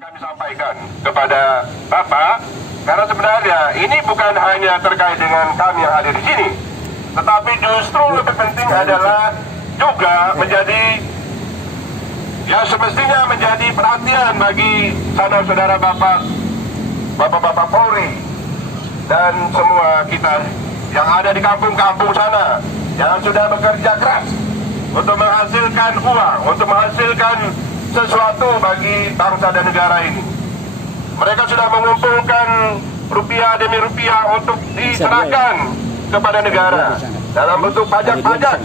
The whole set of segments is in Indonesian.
Kami sampaikan kepada Bapak, karena sebenarnya ini bukan hanya terkait dengan kami yang hadir di sini, tetapi justru lebih penting adalah juga menjadi yang semestinya menjadi perhatian bagi saudara-saudara Bapak-Bapak Polri dan semua kita yang ada di kampung-kampung sana yang sudah bekerja keras untuk menghasilkan uang, untuk menghasilkan sesuatu bagi bangsa dan negara ini. Mereka sudah mengumpulkan rupiah demi rupiah untuk diserahkan kepada negara dalam bentuk pajak-pajak,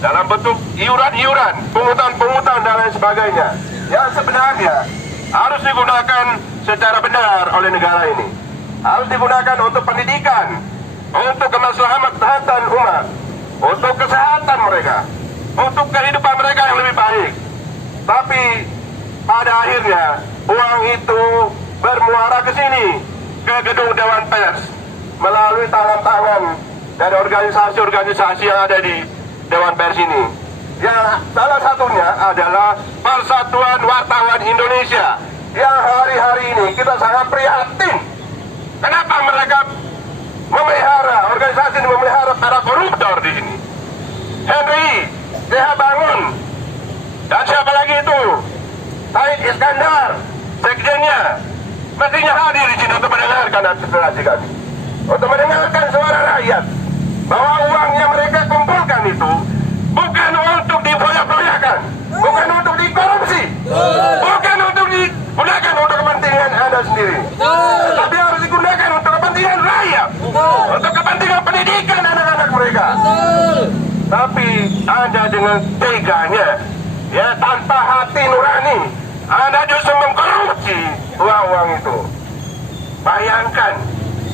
dalam bentuk iuran-iuran, pungutan-pungutan dan lain sebagainya, yang sebenarnya harus digunakan secara benar oleh negara ini. Harus digunakan untuk pendidikan, untuk kemaslahatan umat, untuk kesehatan mereka, untuk kehidupan mereka yang lebih baik. Tapi pada akhirnya uang itu bermuara ke sini, ke gedung Dewan Pers, melalui tangan-tangan dari organisasi-organisasi yang ada di Dewan Pers ini. Ya, salah satunya adalah Persatuan Wartawan Indonesia, yang hari-hari ini kita sangat prihatin. Kenapa mereka memelihara, organisasi ini memelihara para koruptor di sini? Henry T.H. Bangun dan siapa lagi itu? Said Iskandar, sekjennya, mestinya hadir di sini untuk mendengarkan aspirasi kami, untuk mendengarkan suara rakyat, bahwa uang yang mereka kumpulkan itu bukan untuk diproyek-proyekkan, bukan untuk dikorupsi, bukan untuk digunakan untuk kepentingan Anda sendiri, tapi harus digunakan untuk kepentingan rakyat, untuk kepentingan pendidikan anak-anak mereka. Tapi Anda dengan teganya, ya, tanpa hati nurani, Anda justru mengkorupsi uang-uang itu. Bayangkan,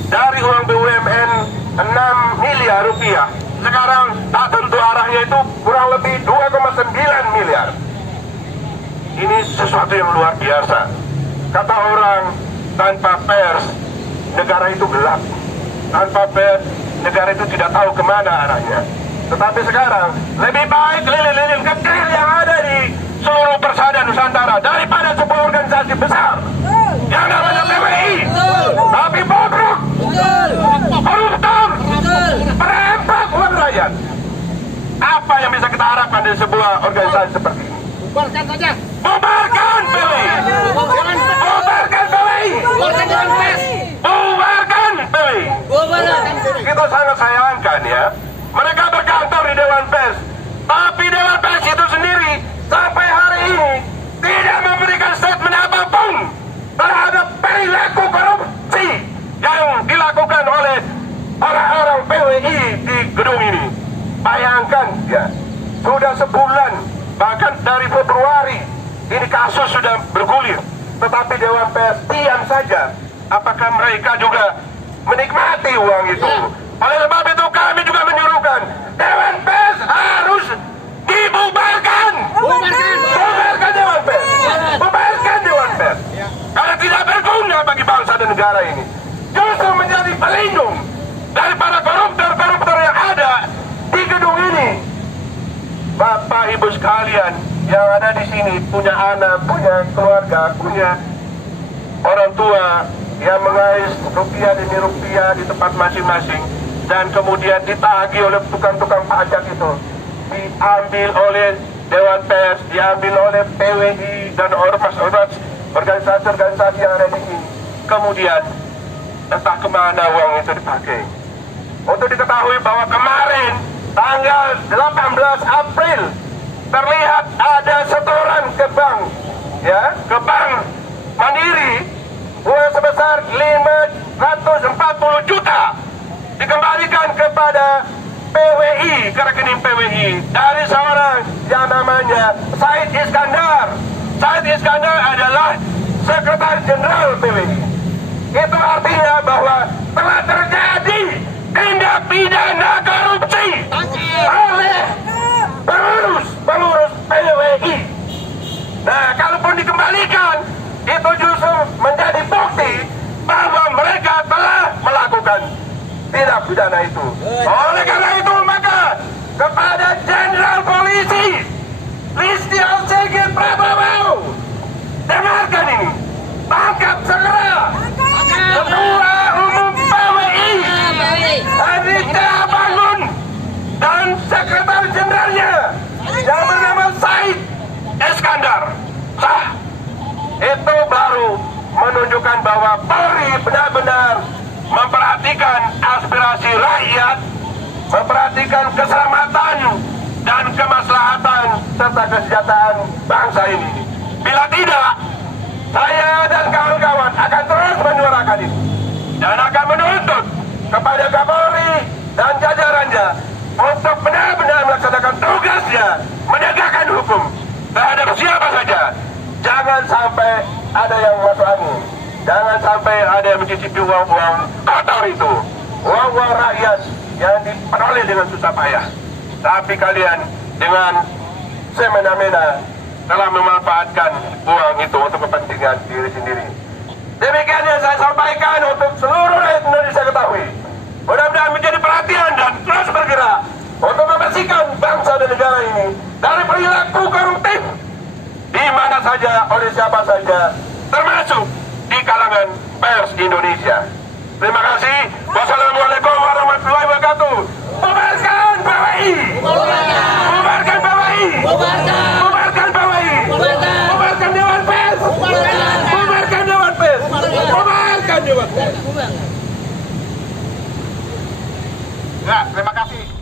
dari uang BUMN 6 miliar rupiah, sekarang tak tentu arahnya itu kurang lebih 2,9 miliar. Ini sesuatu yang luar biasa. Kata orang, tanpa pers, negara itu gelap. Tanpa pers, negara itu tidak tahu kemana arahnya. Tetapi sekarang, lebih baik lilin-lilin kecil yang ada di seluruh persada Nusantara daripada sebuah organisasi besar yang namanya PWI. Tapi bobrok, koruptor, perempat uang rakyat. Apa yang bisa kita harapkan dari sebuah organisasi seperti ini? Bubarkan saja. Bubarkan PWI. Bubarkan PWI. Bubarkan PWI. Kita sangat sayangkan, ya, mereka berkantor di Dewan Pers, tapi Dewan Pers itu sendiri sampai hari ini tidak memberikan statement apapun terhadap perilaku korupsi yang dilakukan oleh orang-orang PWI di gedung ini. Bayangkan, ya, sudah sebulan, bahkan dari Februari ini kasus sudah bergulir, tetapi Dewan Pers diam saja. Apakah mereka juga menikmati uang itu? Oleh sebab itu kami juga menyuruhkan Dewan Pers harus dibubarkan. Bubarkan Dewan Pers. Bubarkan Dewan Pers. Karena tidak berguna bagi bangsa dan negara ini. Justru menjadi pelindung dari para koruptor-koruptor yang ada di gedung ini. Bapak Ibu sekalian yang ada di sini punya anak, punya keluarga, punya orang tua yang mengais rupiah demi rupiah di tempat masing-masing, dan kemudian ditagih oleh tukang-tukang pajak itu, diambil oleh Dewan Pers, diambil oleh PWI dan ormas-ormas, organisasi-organisasi yang ada di sini. Kemudian entah kemana uang itu dipakai. Untuk diketahui bahwa kemarin tanggal 18 April terlihat ada setoran ke bank, ya, ke bank Mandiri, uang sebesar 540 juta dikembalikan kepada PWI, ke rekening PWI dari seorang yang namanya Said Iskandar. Said Iskandar adalah Sekretaris Jenderal PWI. Itu artinya bahwa telah terjadi tindak pidana korupsi oleh pengurus PWI. Nah, kalaupun dikembalikan, itu justru menjadi bukti bahwa mereka telah melakukan tindak tindak pidana itu. Oleh karena itu maka kepada Jenderal Polisi Listio Sigit Prabowo, dengarkan ini, tangkap segera Ketua Umum PWI Anita Bangun dan Sekretaris Jenderalnya yang bernama Said Iskandar. Sah. Itu baru menunjukkan bahwa Polri benar-benar memperhatikan aspirasi rakyat, memperhatikan keselamatan dan kemaslahatan serta kesejahteraan bangsa ini. Bila tidak, saya dan kawan-kawan akan terus menyuarakan ini dan akan menuntut kepada Kapolri dan jajarannya untuk benar-benar melaksanakan tugasnya menegakkan hukum terhadap siapa saja. Jangan sampai ada yang masuk angin, jangan sampai ada yang mencicipi uang-uang kotor itu, uang-uang rakyat yang diperoleh dengan susah payah. Tapi kalian dengan semena-mena telah memanfaatkan uang itu untuk kepentingan diri sendiri. Demikian yang saya sampaikan untuk seluruh rakyat Indonesia ketahui. Mudah-mudahan menjadi perhatian dan terus bergerak untuk membersihkan bangsa dan negara ini dari perilaku koruptif di mana saja, oleh siapa saja, termasuk di kalangan pers Indonesia. Terima kasih. Wassalamualaikum warahmatullahi wabarakatuh. Bubarkan PWI. Bubarkan PWI. Bubarkan PWI. Bubarkan Dewan Pers. Bubarkan Dewan Pers. Bubarkan Dewan Pers. Ya, terima kasih.